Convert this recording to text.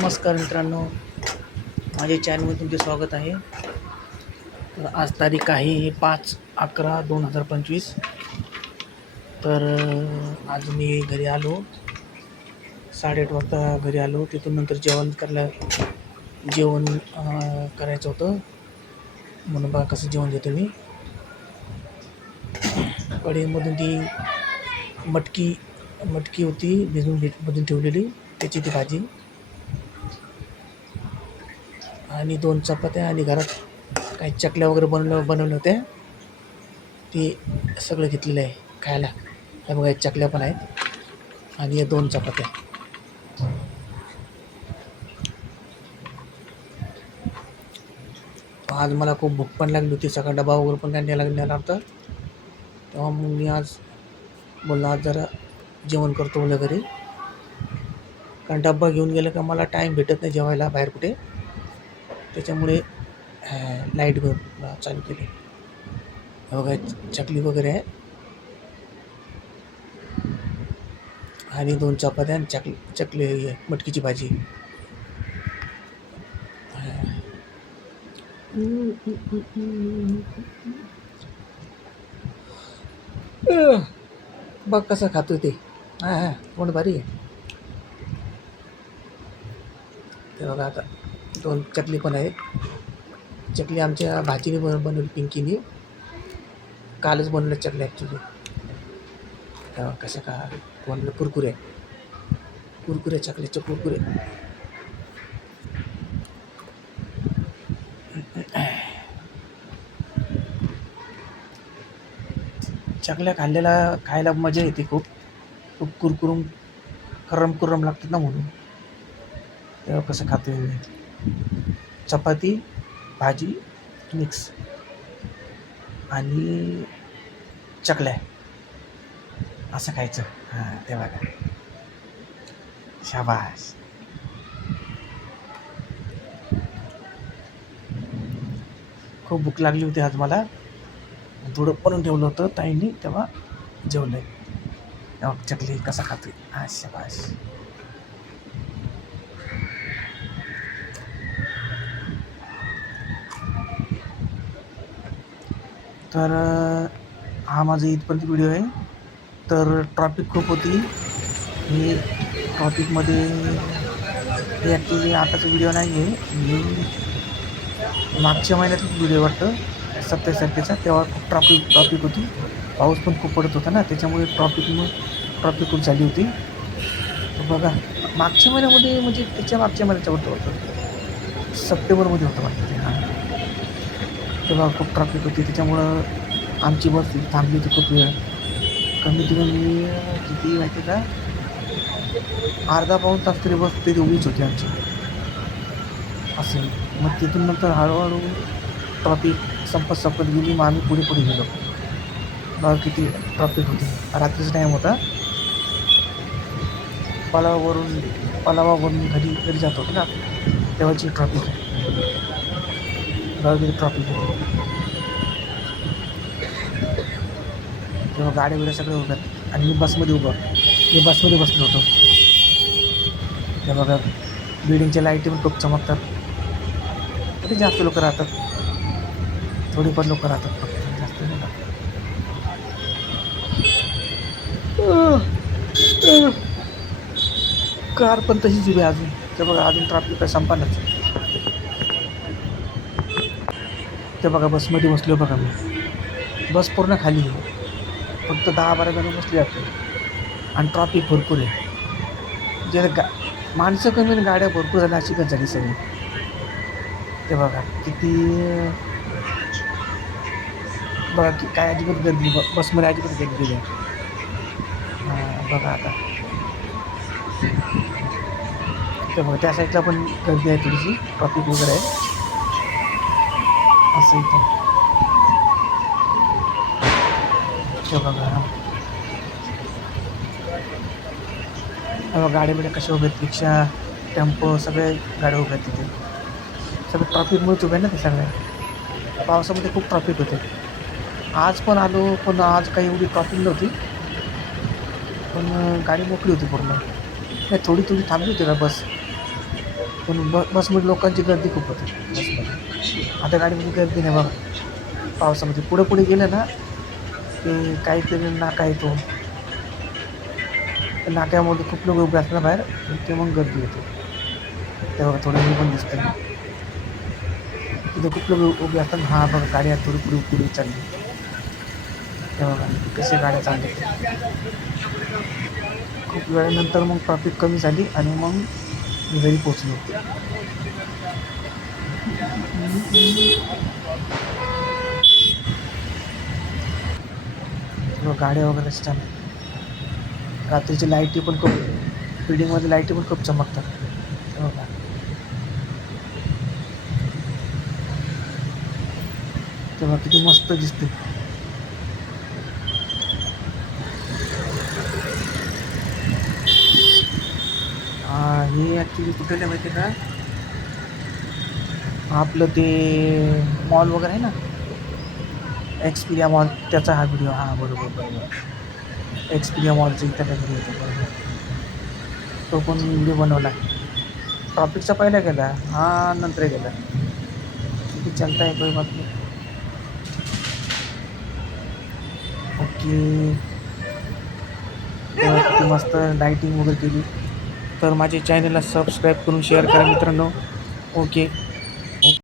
नमस्कार मित्रांनो. माझ्या चॅनलमध्ये तुमचे स्वागत आहे. तर आज तारीख आहे पाच अकरा दोन हजार पंचवीस. तर आज मी घरी आलो. साडेआठ वाजता घरी आलो. तिथून नंतर जेवण करायला जेवण करायचं होतं. म्हणून बा कसं जेवण देतो मी. कढईमधून ती मटकी मटकी होती भिजून घे ठेवलेली. त्याची ती भाजी. आणि दोन चपात्या आणि घरात काही चकल्या वगैरे बनवल्या बनवल्या होत्या. ते सगळं घेतलेलं आहे खायला. हे बघा या चकल्या पण आहेत. आणि या दोन चपात्या. आज मला खूप भूक पण लागली होती. सकाळ डबा वगैरे पण काय न्यायला न्यायला होता. तेव्हा मग मी आज बोललो आज जरा जेवण करतो बोललं घरी. कारण डब्बा घेऊन गेलं का मला टाईम भेटत नाही जेवायला बाहेर कुठे. त्याच्यामुळे लाइट बल्ब चालू केली. बघा चकली वगैरे आहे. आणि दोन चपात्या आणि चकली चकली मटकीची भाजी. बघ कसं खातोय ते. हां हां कोण भारी आहे. ते बघा आता. दोन चकली पण आहे. चकली आमच्या भाजीने बन बनवली पिंकीने. कालच बनवल्या चकली ॲक्च्युली तेव्हा कसं का बनलं कुरकुरे कुरकुरे चकलीचे कुरकुरे चकल्या खाल्लेला खायला मजा येते खूप. खूप कुरकुरुम करम कुरम लागतात ना म्हणून. तेव्हा कसं खातो मी? चपाती भाजी मिक्स. आणि चकल्या. असं खायचं. हां ते बघा. शाबास. खूप भूक लागली होती आज मला. थोडं बनवून ठेवलं होतं ताईंनी तेव्हा जेवलं आहे चकली कसा खातोय? हा शाबास. तर हा माझा इथपर्यंत व्हिडिओ आहे. तर ट्रॉफिक खूप होती. हे ट्रॉफिकमध्ये हे ॲक्च्युली आताचा व्हिडिओ नाही आहे मी मागच्या महिन्यातच व्हिडिओ वाटतं सत्तावीस तारखेचा. तेव्हा खूप ट्रॉफिक ट्रॉफिक होती. पाऊस पण खूप पडत होता ना त्याच्यामुळे ट्रॉफिक ट्रॉफिक खूप झाली होती. तर बघा मागच्या महिन्यामध्ये म्हणजे त्याच्या मागच्या महिन्याच्या होतं होतं सप्टेंबरमध्ये होतं वाटतं ते हां. तेव्हा खूप ट्रॅफिक होती. त्याच्यामुळं आमची बस थांबली होती खूप वेळ. कमीत कमी किती माहिती का? अर्धा पाऊण तास तरी बस तिथे उभीच होती आमची. असे. मग तिथून नंतर हळूहळू ट्रॉफिक संपत संपत गेली. मग आम्ही पुढे पुढे गेलो. बघा किती ट्रॉफिक होती. रात्रीचा टाईम होता. पलावावरून पलावावरून घरी घरी जात होतो ना. तेव्हाची ट्रॉफिक आहे बघा ट्रॉफिक तेव्हा गाड्या बिड्या सगळे उभ्यात आणि मी बसमध्ये उभं. मी बसमध्ये बसलो होतो. ते बघा बिल्डिंगच्या लाईटी पण खूप चमकतात. तरी जास्त लोक राहतात. थोडीफार लोक राहतात फक्त. जास्त नाही राहत. कार पण तशीच उभी अजून. ते बघा अजून ट्रॅफिक काय संपानच ते बघा बसमध्ये बसलो बघा मी. बस पूर्ण खाली आहे. फक्त दहा बारा जणं बसली जाते आणि ट्रॉफिक भरपूर आहे. जे गा माणसं कमी आणि गाड्या भरपूर झाल्या अशी झाली सगळी. ते बघा किती बघा की काय अजिबात गर्दी ब बसमध्ये अजिबात गर्दी आहे हां बघा आता. ते बघा त्या साईडला पण गर्दी आहे थोडीशी. ट्रॉफिक वगैरे आहे. असं इथे. ते बघा. गाड्या बिड्या कशा उभे आहेत रिक्षा टेम्पो सगळे गाड्या उभ्या आहेत तिथे. सगळे ट्रॉफिकमुळेच उभे आहे ना ते सगळे. पावसामध्ये खूप ट्रॉफिक होते. आज पण आलो पण आज काही एवढी ट्रॉफिक नव्हती. पण गाडी मोकळी होती पूर्ण. नाही थोडी थोडी थांबली होती का बस. पण ब बसमध्ये लोकांची गर्दी खूप होती. बसमध्ये आता गाडीमध्ये गर्दी नाही बघा. पावसामध्ये. पुढे पुढे गेलं ना ते काहीतरी नाका येतो. नाक्यामध्ये खूप लोक उभे असतात ना बाहेर ते मग गर्दी येते तेव्हा थोडं हे पण दिसतं तिथे खूप लोक उभे असतात. हा बघा गाडी थोडी पुढे पुढे चालली तेव्हा कसे गाड्या चालल्या खूप वेळानंतर मग ट्रॉफिक कमी झाली आणि मग घरी पोचलो गाड्या वगैरे चालल्या रात्रीची लाईटी पण खूप बिल्डिंगमध्ये लाईटी पण खूप चमकतात. हो का? तेव्हा किती मस्त दिसते. हे ॲक्च्युली कुठे माहिती आहे का? आपलं ते मॉल वगैरे आहे ना? एक्सपिरिया मॉल त्याचा हा व्हिडिओ हा बरोबर बरोबर. एक्सपिरिया मॉलचा इथं व्हिडिओ होता बरोबर. तो पण व्हिडिओ बनवला. टॉपिकचा पहिला गेला हा नंतर गेला. किती चलता आहे कोई बात नाही ओके मस्त लाईटिंग वगैरे केली. तर माझे चॅनलला सबस्क्राईब करून शेअर करा मित्रांनो. ओके.